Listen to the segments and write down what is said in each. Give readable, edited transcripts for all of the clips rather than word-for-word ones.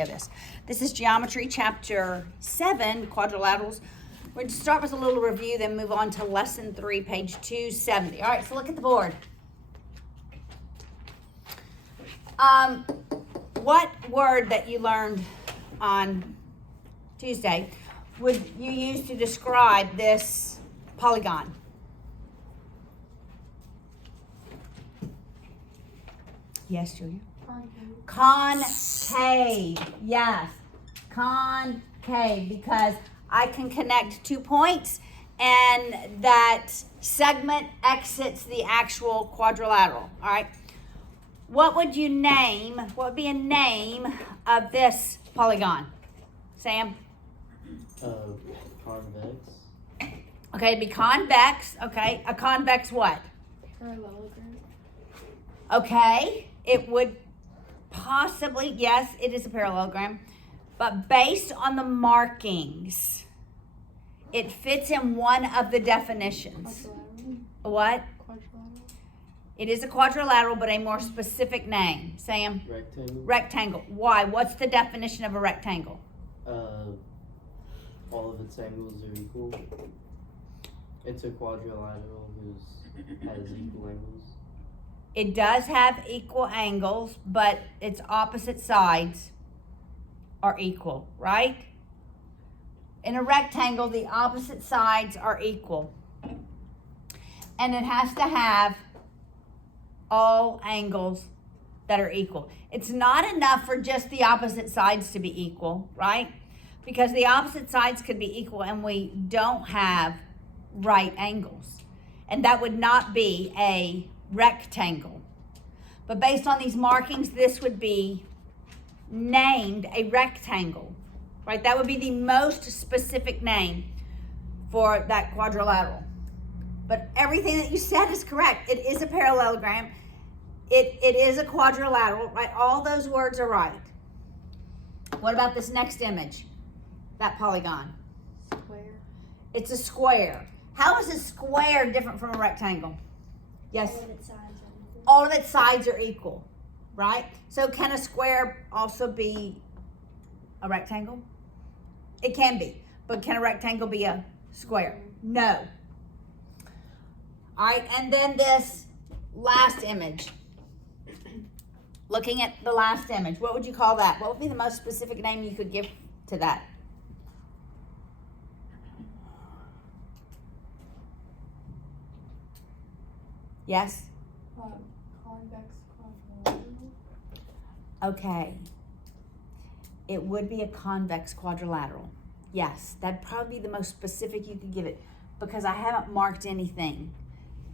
of this. This is Geometry Chapter 7, Quadrilaterals. We're going to start with a little review, then move on to Lesson 3, page 270. All right, so look at the board. What word that you learned on Tuesday would you use to describe this polygon? Yes, Julia? Concave. Yes, concave, because I can connect 2 points and that segment exits the actual quadrilateral. All right. What would you name? What would be a name of this polygon? Sam? Convex. Okay, it'd be convex. Okay, a convex what? Parallelogram. Okay, it would possibly, yes, it is a parallelogram, but based on the markings, it fits in one of the definitions. Quadrilateral. What? Quadrilateral. It is a quadrilateral, but a more specific name. Sam? Rectangle. Rectangle. Why? What's the definition of a rectangle? All of its angles are equal. It's a quadrilateral who has equal angles. It does have equal angles, but its opposite sides are equal, right? In a rectangle, the opposite sides are equal. And it has to have all angles that are equal. It's not enough for just the opposite sides to be equal, right? Because the opposite sides could be equal and we don't have right angles. And that would not be a rectangle. But based on these markings, this would be named a rectangle, right? That would be the most specific name for that quadrilateral. But everything that you said is correct. It is a parallelogram. It is a quadrilateral, right? All those words are right. What about this next image? That polygon. Square. It's a square. How is a square different from a rectangle? Yes? All of its sides are equal. All of its sides are equal, right? So can a square also be a rectangle? It can be, but can a rectangle be a square? No. All right, and then this last image. Looking at the last image, what would you call that? What would be the most specific name you could give to that? Yes? Convex quadrilateral. Okay. It would be a convex quadrilateral. Yes, that'd probably be the most specific you could give it because I haven't marked anything.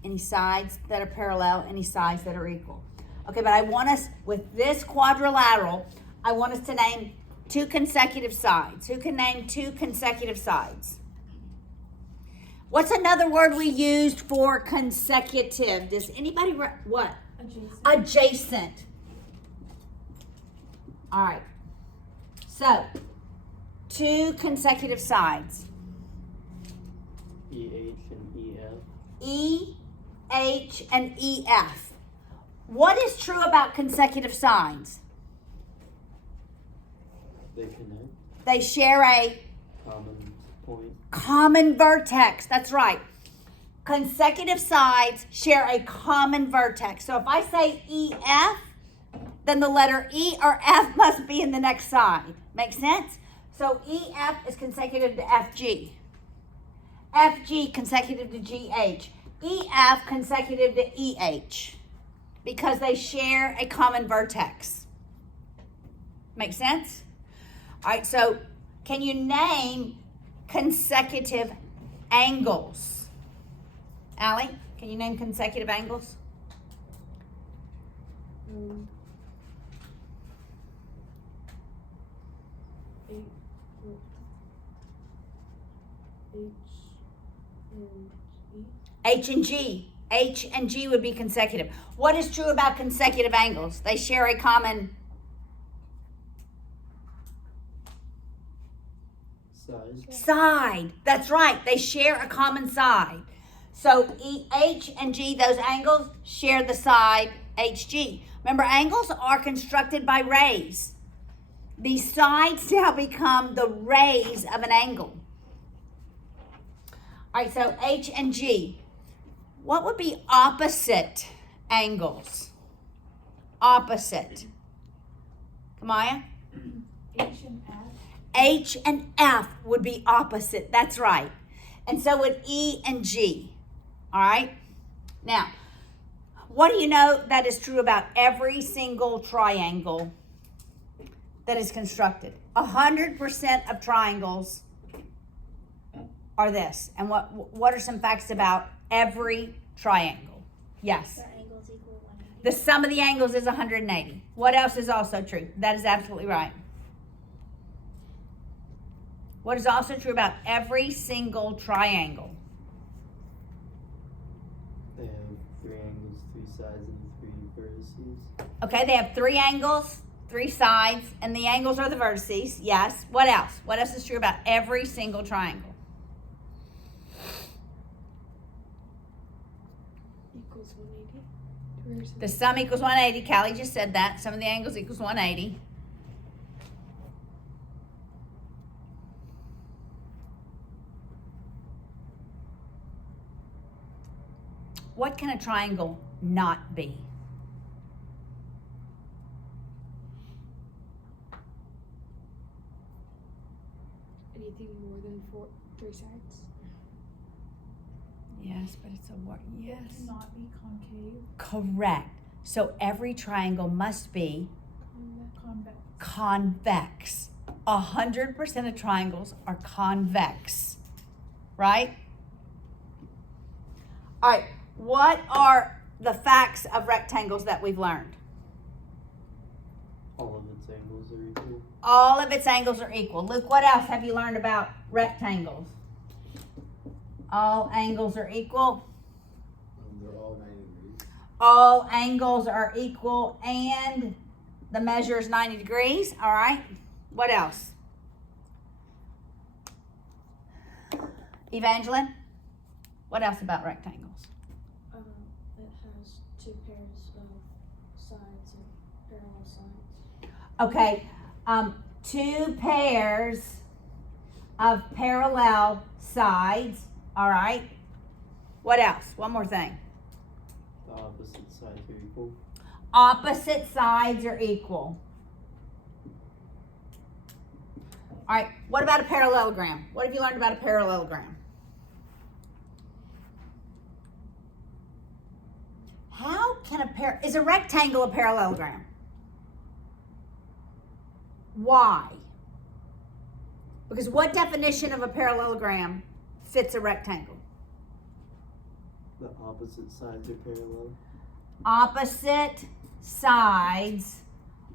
Any sides that are parallel, any sides that are equal. Okay, but I want us, with this quadrilateral, I want us to name 2 consecutive sides. Who can name 2 consecutive sides? What's another word we used for consecutive? Does anybody, what? Adjacent. Adjacent. All right. So, 2 consecutive sides. EH and EF. E, H, and EF. What is true about consecutive sides? They connect. They share a Common point. common vertex. That's right. Consecutive sides share a common vertex. So if I say EF, then the letter E or F must be in the next side. Make sense? So EF is consecutive to FG. FG consecutive to GH. EF consecutive to EH. Because they share a common vertex. Make sense? All right, so can you name consecutive angles? Allie, can you name consecutive angles? H and G. H and G would be consecutive. What is true about consecutive angles? They share a common side. That's right. They share a common side. So H and G, those angles, share the side HG. Remember, angles are constructed by rays. the sides now become the rays of an angle. All right, so H and G. What would be opposite angles? Opposite. Kamaya? H and F. H and F would be opposite. That's right. And so would E and G. All right? Now, what do you know that is true about every single triangle that is constructed? 100% of triangles are this. And what are some facts about every triangle? Yes. The angles equal 180. The sum of the angles is 180. What else is also true? That is absolutely right. What is also true about every single triangle? They have 3 angles, 3 sides, and 3 vertices. Okay, they have 3 angles, 3 sides, and the angles are the vertices. Yes. What else? What else is true about every single triangle? Equals 180. The sum equals 180. Callie just said that. Sum of the angles equals 180. What can a triangle not be? Anything more than 3 sides? Yes, but it's a what? Yes. Not be concave. Correct. So every triangle must be Convex. convex. 100% of triangles are convex, right? All right, what are the facts of rectangles that we've learned? All of its angles are equal. All of its angles are equal. Luke, what else have you learned about rectangles? All angles are equal. They're all 90 degrees. All angles are equal and the measure is 90 degrees. All right. What else? Evangeline? What else about rectangles? It has 2 pairs of sides and parallel sides. Okay. 2 pairs of parallel sides. All right. What else? One more thing. The opposite sides are equal. Opposite sides are equal. All right, what about a parallelogram? What have you learned about a parallelogram? How can is a rectangle a parallelogram? Why? Because what definition of a parallelogram fits a rectangle? The opposite sides are parallel. Opposite sides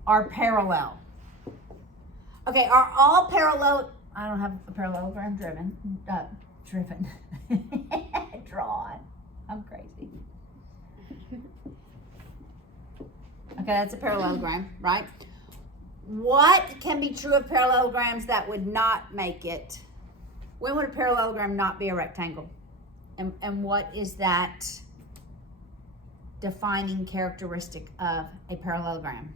are parallel. Okay, are all parallel? I don't have a parallelogram driven. Drawn. I'm crazy. Okay, that's a parallelogram, right? What can be true of parallelograms that would not make it? When would a parallelogram not be a rectangle? And what is that defining characteristic of a parallelogram?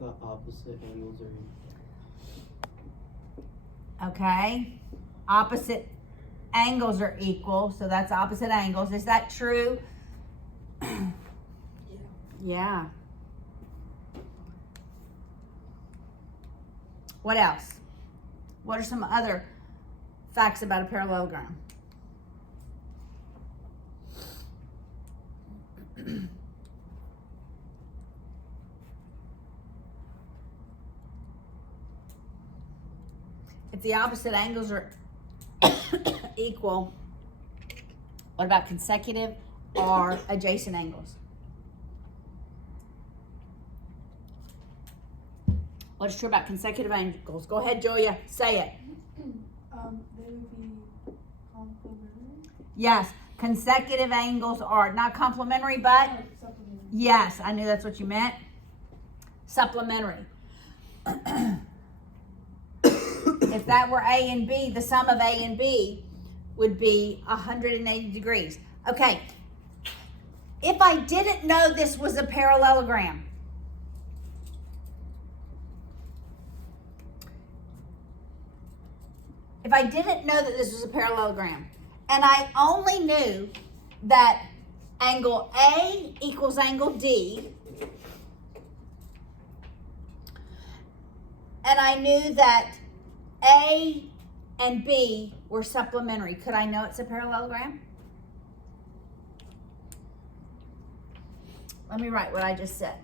The opposite angles are equal. Okay, opposite angles are equal, so that's opposite angles. Is that true? Yeah. What else? What are some other facts about a parallelogram? If the opposite angles are equal, what about consecutive or adjacent angles? What's true about consecutive angles? Go ahead, Julia, say it. They would be complementary. Yes, consecutive angles are not complementary, but Supplementary. yes, I knew that's what you meant. Supplementary. If that were A and B, the sum of A and B would be 180 degrees. Okay, if I didn't know this was a parallelogram, if I didn't know that this was a parallelogram, and I only knew that angle A equals angle D, and I knew that A and B were supplementary, could I know it's a parallelogram? Let me write what I just said.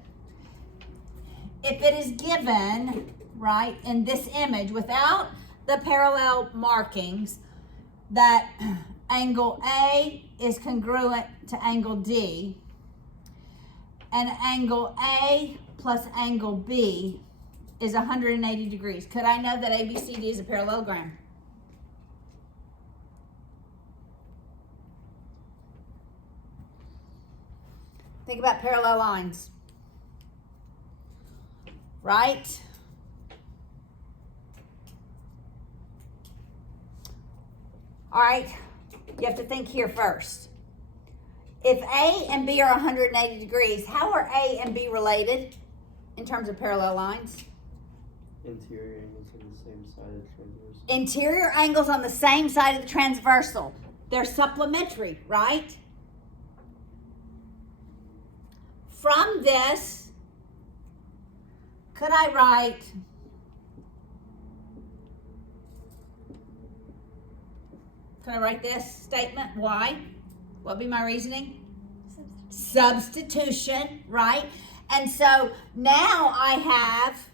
If it is given, right, in this image without the parallel markings, that angle A is congruent to angle D, and angle A plus angle B is 180 degrees. Could I know that ABCD is a parallelogram? Think about parallel lines, right? All right, you have to think here first. If A and B are 180 degrees, how are A and B related in terms of parallel lines? Interior angles on the same side of the transversal. Interior angles on the same side of the transversal. They're supplementary, right? From this, could I write this statement? Why? What would be my reasoning? Substitution, right? And so now I have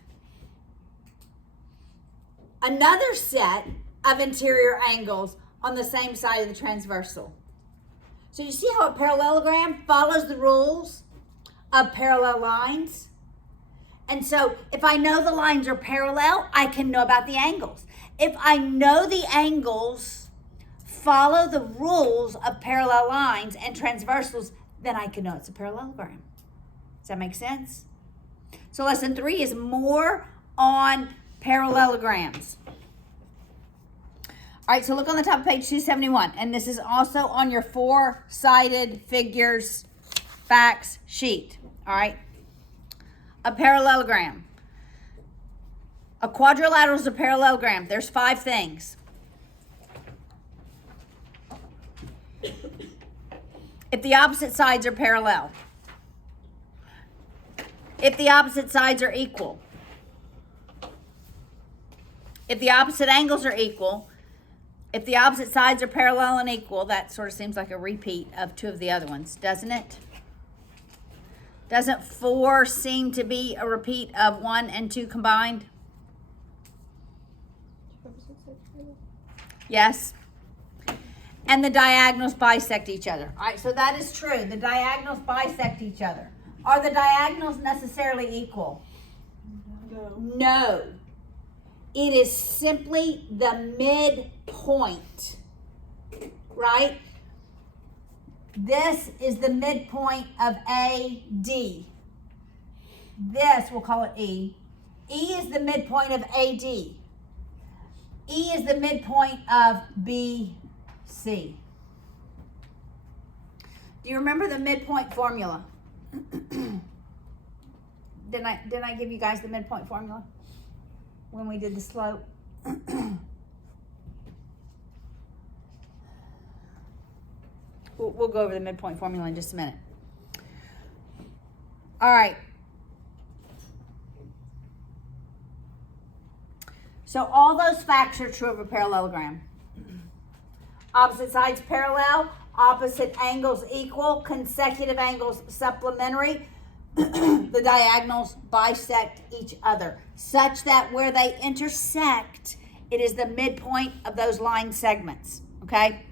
another set of interior angles on the same side of the transversal. So you see how a parallelogram follows the rules of parallel lines? And so if I know the lines are parallel, I can know about the angles. If I know the angles follow the rules of parallel lines and transversals, then I can know it's a parallelogram. Does that make sense? So lesson 3 is more on parallelograms. All right, so look on the top of page 271, and this is also on your 4-sided figures facts sheet. All right, a parallelogram. A quadrilateral is a parallelogram. There's 5 things. If the opposite sides are parallel. If the opposite sides are equal. If the opposite angles are equal. If the opposite sides are parallel and equal. That sort of seems like a repeat of 2 of the other ones, doesn't it? Doesn't 4 seem to be a repeat of 1 and 2 combined? Yes. And the diagonals bisect each other. All right, so that is true. The diagonals bisect each other. Are the diagonals necessarily equal? No. It is simply the midpoint, right? This is the midpoint of AD. This, we'll call it E. E is the midpoint of AD. E is the midpoint of BC. Do you remember the midpoint formula? Didn't I give you guys the midpoint formula when we did the slope? We'll go over the midpoint formula in just a minute. All right. So all those facts are true of a parallelogram. Opposite sides parallel, opposite angles equal, consecutive angles supplementary. The diagonals bisect each other, such that where they intersect, it is the midpoint of those line segments, okay?